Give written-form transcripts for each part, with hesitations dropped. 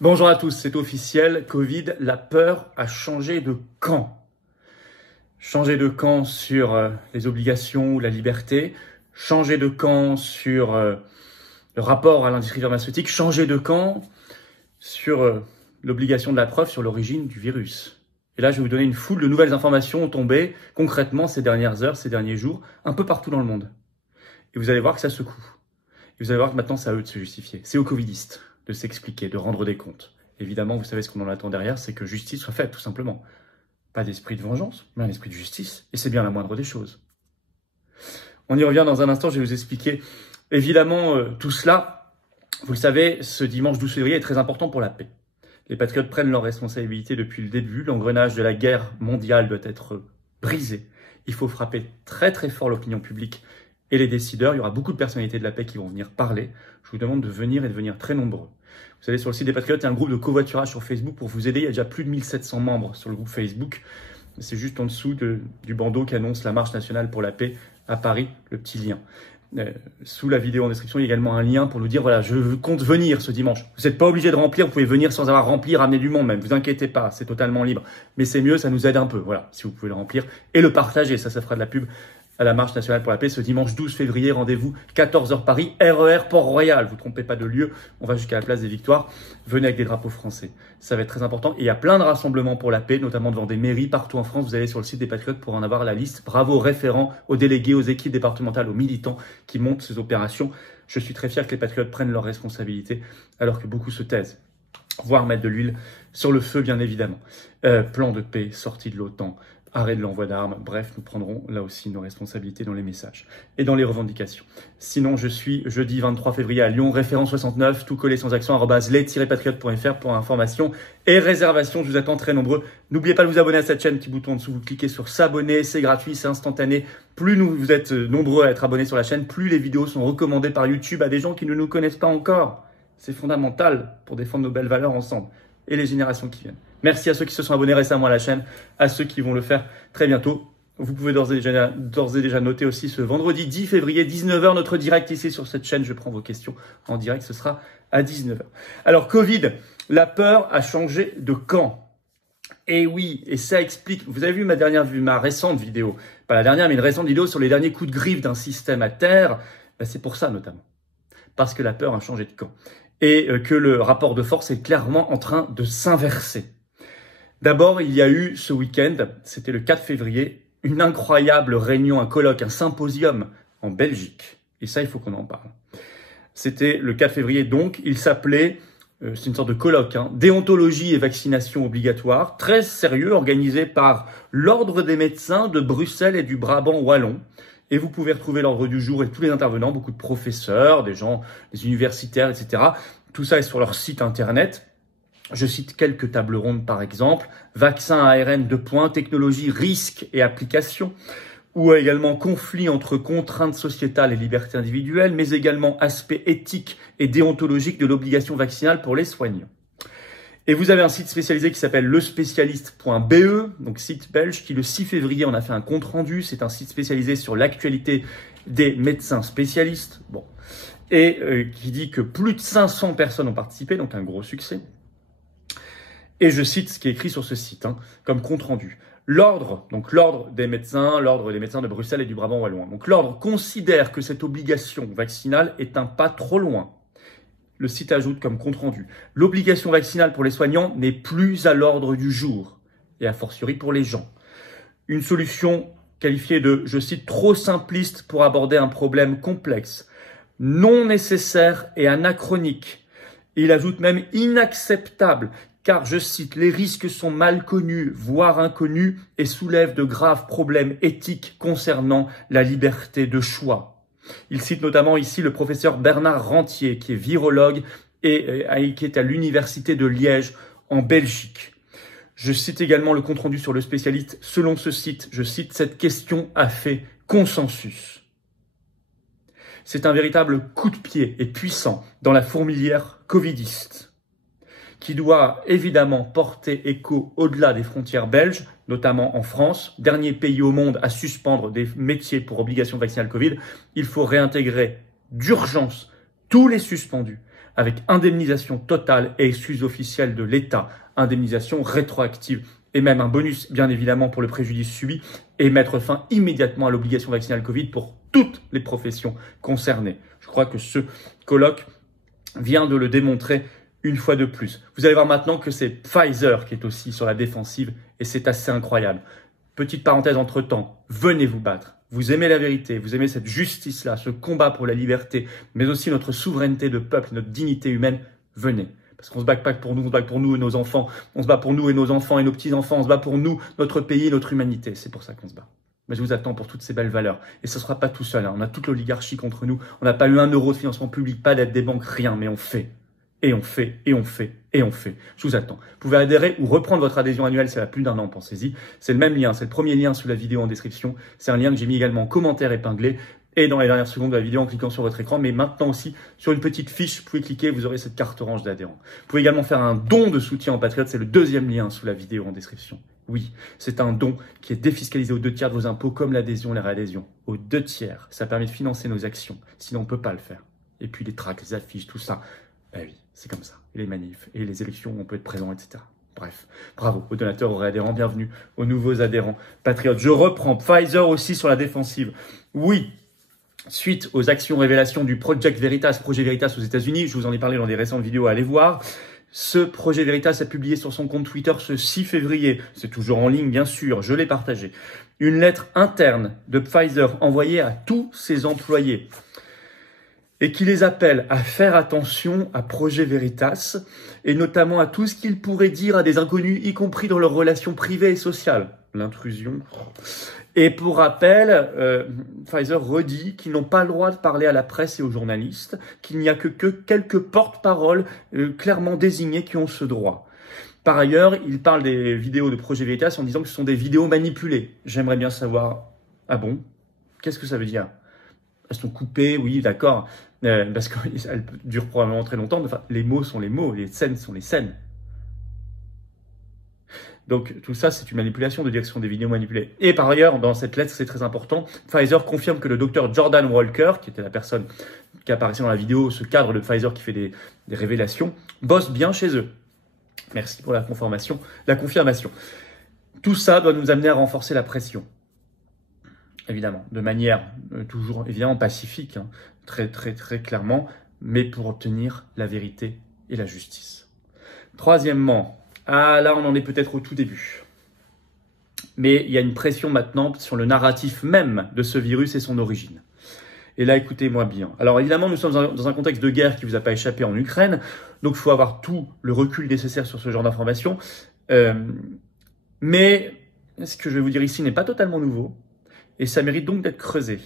Bonjour à tous, c'est officiel, Covid, la peur a changé de camp. Changer de camp sur les obligations ou la liberté, changer de camp sur le rapport à l'industrie pharmaceutique, changer de camp sur l'obligation de la preuve sur l'origine du virus. Et là, je vais vous donner une foule de nouvelles informations tombées concrètement ces dernières heures, ces derniers jours, un peu partout dans le monde. Et vous allez voir que ça secoue. Et vous allez voir que maintenant, c'est à eux de se justifier. C'est aux covidistes de s'expliquer, de rendre des comptes. Évidemment, vous savez ce qu'on en attend derrière, c'est que justice soit faite, tout simplement. Pas d'esprit de vengeance, mais un esprit de justice. Et c'est bien la moindre des choses. On y revient dans un instant, je vais vous expliquer. Évidemment, tout cela, vous le savez, ce dimanche 12 février est très important pour la paix. Les patriotes prennent leurs responsabilités depuis le début. L'engrenage de la guerre mondiale doit être brisé. Il faut frapper très très fort l'opinion publique et les décideurs. Il y aura beaucoup de personnalités de la paix qui vont venir parler. Je vous demande de venir et de venir très nombreux. Vous savez, sur le site des Patriotes, il y a un groupe de covoiturage sur Facebook pour vous aider. Il y a déjà plus de 1700 membres sur le groupe Facebook. C'est juste en dessous du bandeau qui annonce la marche nationale pour la paix à Paris, le petit lien. Sous la vidéo en description, il y a également un lien pour nous dire, voilà, je compte venir ce dimanche. Vous n'êtes pas obligé de remplir, vous pouvez venir sans avoir rempli, ramener du monde même. Vous inquiétez pas, c'est totalement libre. Mais c'est mieux, ça nous aide un peu, voilà, si vous pouvez le remplir. Et le partager, ça fera de la pub à la marche nationale pour la paix ce dimanche 12 février. Rendez-vous 14h Paris, RER Port-Royal. Vous ne trompez pas de lieu, on va jusqu'à la place des Victoires. Venez avec des drapeaux français. Ça va être très important. Et il y a plein de rassemblements pour la paix, notamment devant des mairies partout en France. Vous allez sur le site des Patriotes pour en avoir la liste. Bravo aux référents, aux délégués, aux équipes départementales, aux militants qui montent ces opérations. Je suis très fier que les Patriotes prennent leurs responsabilités alors que beaucoup se taisent, voire mettre de l'huile sur le feu, bien évidemment. Plan de paix, sortie de l'OTAN, arrêt de l'envoi d'armes, bref, nous prendrons là aussi nos responsabilités dans les messages et dans les revendications. Sinon, je suis jeudi 23 février à Lyon, référent 69, tout collé sans accent, @les-patriotes.fr pour information et réservation. Je vous attends très nombreux. N'oubliez pas de vous abonner à cette chaîne, petit bouton en dessous, vous cliquez sur s'abonner, c'est gratuit, c'est instantané. Plus vous êtes nombreux à être abonnés sur la chaîne, plus les vidéos sont recommandées par YouTube à des gens qui ne nous connaissent pas encore. C'est fondamental pour défendre nos belles valeurs ensemble et les générations qui viennent. Merci à ceux qui se sont abonnés récemment à la chaîne, à ceux qui vont le faire très bientôt. Vous pouvez d'ores et déjà noter aussi ce vendredi 10 février, 19h, notre direct ici sur cette chaîne. Je prends vos questions en direct, ce sera à 19h. Alors, Covid, la peur a changé de camp. Et oui, et ça explique, vous avez vu ma récente vidéo, pas la dernière, mais une récente vidéo sur les derniers coups de griffe d'un système à terre. Ben, c'est pour ça notamment, parce que la peur a changé de camp. Et que le rapport de force est clairement en train de s'inverser. D'abord, il y a eu ce week-end, c'était le 4 février, une incroyable réunion, un colloque, un symposium en Belgique. Et ça, il faut qu'on en parle. C'était le 4 février, donc, il s'appelait, c'est une sorte de colloque, déontologie et vaccination obligatoire, très sérieux, organisé par l'Ordre des médecins de Bruxelles et du Brabant wallon. Et vous pouvez retrouver l'ordre du jour et tous les intervenants, beaucoup de professeurs, des gens, des universitaires, etc. Tout ça est sur leur site internet. Je cite quelques tables rondes par exemple. Vaccin ARN 2 points, technologie, risques et applications. Ou également conflit entre contraintes sociétales et liberté individuelle, mais également aspect éthique et déontologique de l'obligation vaccinale pour les soignants. Et vous avez un site spécialisé qui s'appelle lespecialiste.be, donc site belge, qui le 6 février en a fait un compte rendu. C'est un site spécialisé sur l'actualité des médecins spécialistes. Bon. Et qui dit que plus de 500 personnes ont participé, donc un gros succès. Et je cite ce qui est écrit sur ce site, comme compte rendu. L'ordre des médecins de Bruxelles et du Brabant wallon. Donc l'ordre considère que cette obligation vaccinale est un pas trop loin. Le site ajoute comme compte rendu. L'obligation vaccinale pour les soignants n'est plus à l'ordre du jour, et a fortiori pour les gens. Une solution qualifiée de, je cite, trop simpliste pour aborder un problème complexe, non nécessaire et anachronique. Et il ajoute même inacceptable, car, je cite, les risques sont mal connus, voire inconnus, et soulèvent de graves problèmes éthiques concernant la liberté de choix. Il cite notamment ici le professeur Bernard Rentier, qui est virologue et qui est à l'université de Liège en Belgique. Je cite également le compte-rendu sur le spécialiste. Selon ce site, je cite, cette question a fait consensus. C'est un véritable coup de pied et puissant dans la fourmilière covidiste, qui doit évidemment porter écho au-delà des frontières belges, notamment en France, dernier pays au monde à suspendre des métiers pour obligation vaccinale Covid. Il faut réintégrer d'urgence tous les suspendus, avec indemnisation totale et excuse officielle de l'État, indemnisation rétroactive et même un bonus, bien évidemment, pour le préjudice subi et mettre fin immédiatement à l'obligation vaccinale Covid pour toutes les professions concernées. Je crois que ce colloque vient de le démontrer une fois de plus. Vous allez voir maintenant que c'est Pfizer qui est aussi sur la défensive et c'est assez incroyable. Petite parenthèse entre-temps, venez vous battre. Vous aimez la vérité, vous aimez cette justice-là, ce combat pour la liberté, mais aussi notre souveraineté de peuple, notre dignité humaine, venez. Parce qu'on se bat pas que pour nous, on se bat pour nous et nos enfants, on se bat pour nous et nos enfants et nos petits-enfants, on se bat pour nous, notre pays et notre humanité. C'est pour ça qu'on se bat. Mais je vous attends pour toutes ces belles valeurs. Et ce ne sera pas tout seul, hein. On a toute l'oligarchie contre nous, on n'a pas eu 1 euro de financement public, pas d'aide des banques, rien, mais on fait. Et on fait, et on fait, et on fait. Je vous attends. Vous pouvez adhérer ou reprendre votre adhésion annuelle, c'est à plus d'1 an, pensez-y. C'est le même lien, c'est le premier lien sous la vidéo en description. C'est un lien que j'ai mis également en commentaire épinglé et dans les dernières secondes de la vidéo en cliquant sur votre écran. Mais maintenant aussi, sur une petite fiche, vous pouvez cliquer, vous aurez cette carte orange d'adhérent. Vous pouvez également faire un don de soutien en Patriote, c'est le deuxième lien sous la vidéo en description. Oui, c'est un don qui est défiscalisé aux 2 tiers de vos impôts, comme l'adhésion et la réadhésion. Aux 2 tiers, ça permet de financer nos actions. Sinon, on ne peut pas le faire. Et puis les tracts, les affiches, tout ça. Ben oui, c'est comme ça. Et les manifs, et les élections, on peut être présent, etc. Bref, bravo aux donateurs, aux réadhérents, bienvenue aux nouveaux adhérents patriotes. Je reprends Pfizer aussi sur la défensive. Oui, suite aux actions révélations du Projet Veritas aux États-Unis, je vous en ai parlé dans des récentes vidéos, allez voir. Ce Projet Veritas a publié sur son compte Twitter ce 6 février, c'est toujours en ligne bien sûr, je l'ai partagé, une lettre interne de Pfizer envoyée à tous ses employés et qui les appelle à faire attention à Projet Veritas et notamment à tout ce qu'il pourrait dire à des inconnus, y compris dans leurs relations privées et sociales. L'intrusion. Et pour rappel, Pfizer redit qu'ils n'ont pas le droit de parler à la presse et aux journalistes, qu'il n'y a que quelques porte-paroles clairement désignés qui ont ce droit. Par ailleurs, il parle des vidéos de Projet Veritas en disant que ce sont des vidéos manipulées. J'aimerais bien savoir, ah bon, qu'est-ce que ça veut dire? Elles sont coupées, oui, d'accord, parce qu'elles durent probablement très longtemps. Enfin, les mots sont les mots, les scènes sont les scènes. Donc tout ça, c'est une manipulation de dire que ce sont des vidéos manipulées. Et par ailleurs, dans cette lettre, c'est très important, Pfizer confirme que le docteur Jordan Walker, qui était la personne qui apparaissait dans la vidéo, ce cadre de Pfizer qui fait des révélations, bosse bien chez eux. Merci pour la confirmation. Tout ça doit nous amener à renforcer la pression. Évidemment, de manière toujours évidemment pacifique, hein, très clairement, mais pour obtenir la vérité et la justice. Troisièmement, là on en est peut-être au tout début, mais il y a une pression maintenant sur le narratif même de ce virus et son origine. Et là, écoutez-moi bien. Alors évidemment, nous sommes dans un contexte de guerre qui ne vous a pas échappé en Ukraine, donc il faut avoir tout le recul nécessaire sur ce genre d'informations. Mais ce que je vais vous dire ici n'est pas totalement nouveau, et ça mérite donc d'être creusé.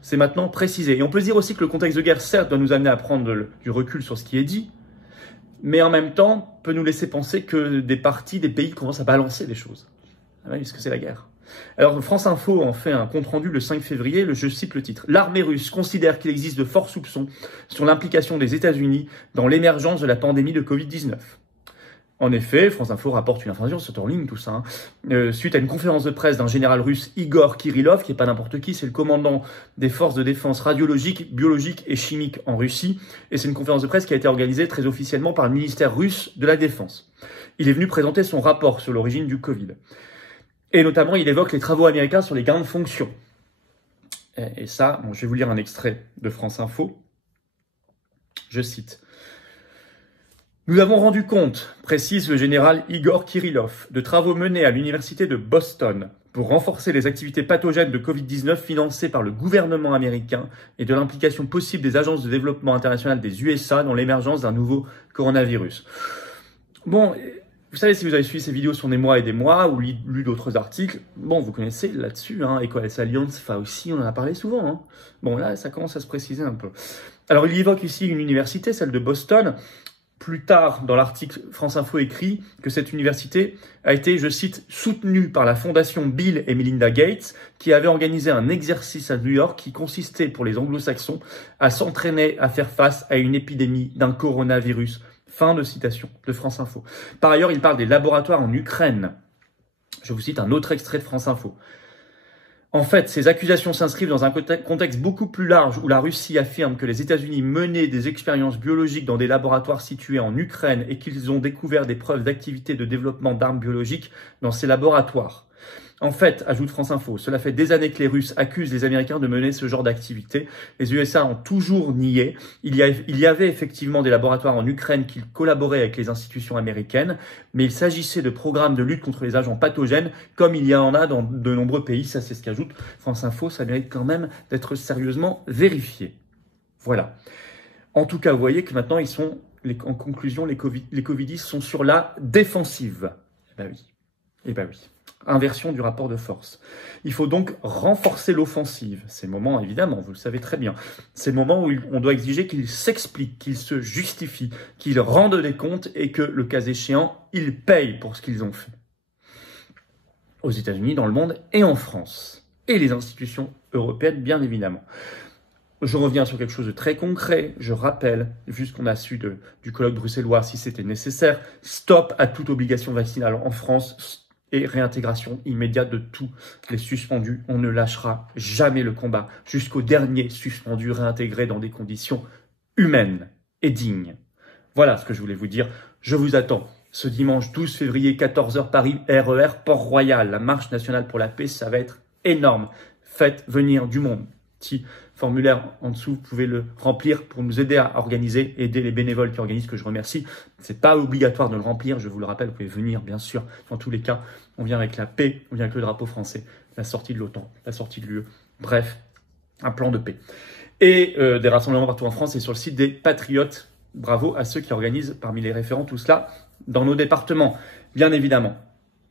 C'est maintenant précisé. Et on peut se dire aussi que le contexte de guerre, certes, doit nous amener à prendre du recul sur ce qui est dit, mais en même temps, peut nous laisser penser que des partis, des pays commencent à balancer des choses. Ah oui, parce que c'est la guerre. Alors, France Info en fait un compte-rendu le 5 février, je cite le titre. « L'armée russe considère qu'il existe de forts soupçons sur l'implication des États-Unis dans l'émergence de la pandémie de Covid-19. » En effet, France Info rapporte une information, c'est en ligne tout ça, suite à une conférence de presse d'un général russe Igor Kirillov, qui n'est pas n'importe qui, c'est le commandant des forces de défense radiologiques, biologiques et chimiques en Russie. Et c'est une conférence de presse qui a été organisée très officiellement par le ministère russe de la Défense. Il est venu présenter son rapport sur l'origine du Covid. Et notamment, il évoque les travaux américains sur les gains de fonction. Et ça, je vais vous lire un extrait de France Info. Je cite. « Nous avons rendu compte, précise le général Igor Kirillov, de travaux menés à l'université de Boston pour renforcer les activités pathogènes de Covid-19 financées par le gouvernement américain et de l'implication possible des agences de développement international des USA dans l'émergence d'un nouveau coronavirus. » Bon, vous savez, si vous avez suivi ces vidéos sur des mois et des mois ou lu d'autres articles, bon, vous connaissez là-dessus, hein, Equals Alliance, aussi, on en a parlé souvent. Hein. Bon, là, ça commence à se préciser un peu. Alors, il évoque ici une université, celle de Boston. Plus tard, dans l'article, France Info écrit que cette université a été, je cite, soutenue par la fondation Bill et Melinda Gates, qui avait organisé un exercice à New York qui consistait pour les anglo-saxons à s'entraîner à faire face à une épidémie d'un coronavirus. Fin de citation de France Info. Par ailleurs, il parle des laboratoires en Ukraine. Je vous cite un autre extrait de France Info. En fait, ces accusations s'inscrivent dans un contexte beaucoup plus large où la Russie affirme que les États-Unis menaient des expériences biologiques dans des laboratoires situés en Ukraine et qu'ils ont découvert des preuves d'activité de développement d'armes biologiques dans ces laboratoires. En fait, ajoute France Info, cela fait des années que les Russes accusent les Américains de mener ce genre d'activité. Les USA ont toujours nié. Il y avait effectivement des laboratoires en Ukraine qui collaboraient avec les institutions américaines, mais il s'agissait de programmes de lutte contre les agents pathogènes, comme il y en a dans de nombreux pays. Ça, c'est ce qu'ajoute France Info. Ça mérite quand même d'être sérieusement vérifié. Voilà. En tout cas, vous voyez que maintenant, en conclusion, les covidistes sont sur la défensive. Eh ben oui. Eh ben oui. Inversion du rapport de force. Il faut donc renforcer l'offensive. C'est le moment, évidemment, vous le savez très bien. C'est le moment où on doit exiger qu'ils s'expliquent, qu'ils se justifient, qu'ils rendent des comptes et que, le cas échéant, ils payent pour ce qu'ils ont fait. Aux États-Unis, dans le monde et en France. Et les institutions européennes, bien évidemment. Je reviens sur quelque chose de très concret. Je rappelle, vu ce qu'on a su du colloque bruxellois, si c'était nécessaire, stop à toute obligation vaccinale en France et réintégration immédiate de tous les suspendus. On ne lâchera jamais le combat jusqu'au dernier suspendu réintégré dans des conditions humaines et dignes. Voilà ce que je voulais vous dire. Je vous attends ce dimanche 12 février, 14h, Paris, RER, Port-Royal. La marche nationale pour la paix, ça va être énorme. Faites venir du monde. Petit formulaire en dessous, vous pouvez le remplir pour nous aider à organiser, aider les bénévoles qui organisent, que je remercie. C'est pas obligatoire de le remplir, je vous le rappelle, vous pouvez venir, bien sûr. Dans tous les cas, on vient avec la paix, on vient avec le drapeau français, la sortie de l'OTAN, la sortie de l'UE. Bref, un plan de paix. Et des rassemblements partout en France et sur le site des Patriotes. Bravo à ceux qui organisent parmi les référents tout cela dans nos départements, bien évidemment.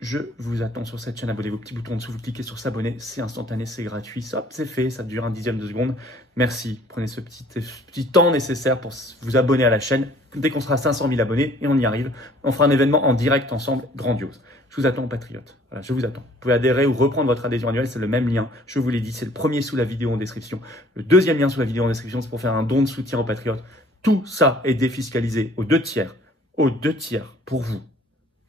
Je vous attends sur cette chaîne, abonnez-vous, petit bouton en dessous, vous cliquez sur s'abonner, c'est instantané, c'est gratuit, hop, c'est fait, ça dure un dixième de seconde. Merci, prenez ce petit temps nécessaire pour vous abonner à la chaîne. Dès qu'on sera à 500 000 abonnés, et on y arrive, on fera un événement en direct ensemble, grandiose. Je vous attends, Patriotes, voilà, je vous attends. Vous pouvez adhérer ou reprendre votre adhésion annuelle, c'est le même lien, je vous l'ai dit, c'est le premier sous la vidéo en description. Le deuxième lien sous la vidéo en description, c'est pour faire un don de soutien aux Patriotes. Tout ça est défiscalisé aux 2 tiers pour vous.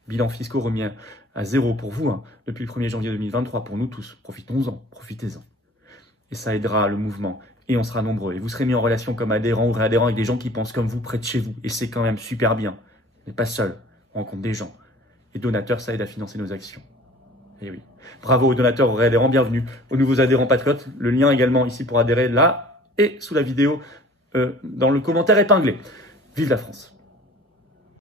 Bilan fiscaux remis à 0 pour vous, hein, depuis le 1er janvier 2023, pour nous tous. Profitons-en, profitez-en. Et ça aidera le mouvement, et on sera nombreux. Et vous serez mis en relation comme adhérent ou réadhérent avec des gens qui pensent comme vous près de chez vous. Et c'est quand même super bien. On n'est pas seul, on rencontre des gens. Et donateurs, ça aide à financer nos actions. Et oui. Bravo aux donateurs, aux réadhérents, bienvenue. Aux nouveaux adhérents Patriotes, le lien également ici pour adhérer là, et sous la vidéo, dans le commentaire épinglé. Vive la France!